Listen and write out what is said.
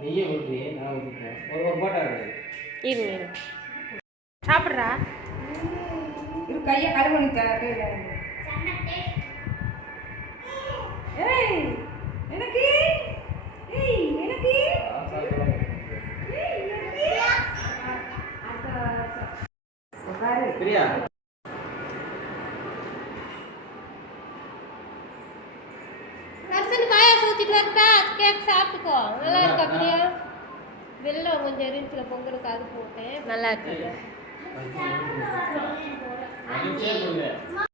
நீங்க நீயே நான் ஊற்றிட்டேன் ஒரு ஒரு போட்டா இருங்க இருங்க சாப்பிட்றா? இது கையை கழுவணி தேவை ஏய் எனக்கு? ஏய் எனக்கு? ஏய் எனக்கு? அக்கா உட்காரு பிரியா. ஊற்றிட்டு வரட்டா கேக் சாப்பிட்டுக்கோ. நல்லா இருக்கா பிரியா? வெள்ளம் கொஞ்சம் இருந்துச்சுல பொங்கலுக்கு அது போட்டேன். நல்லா இருக்கு.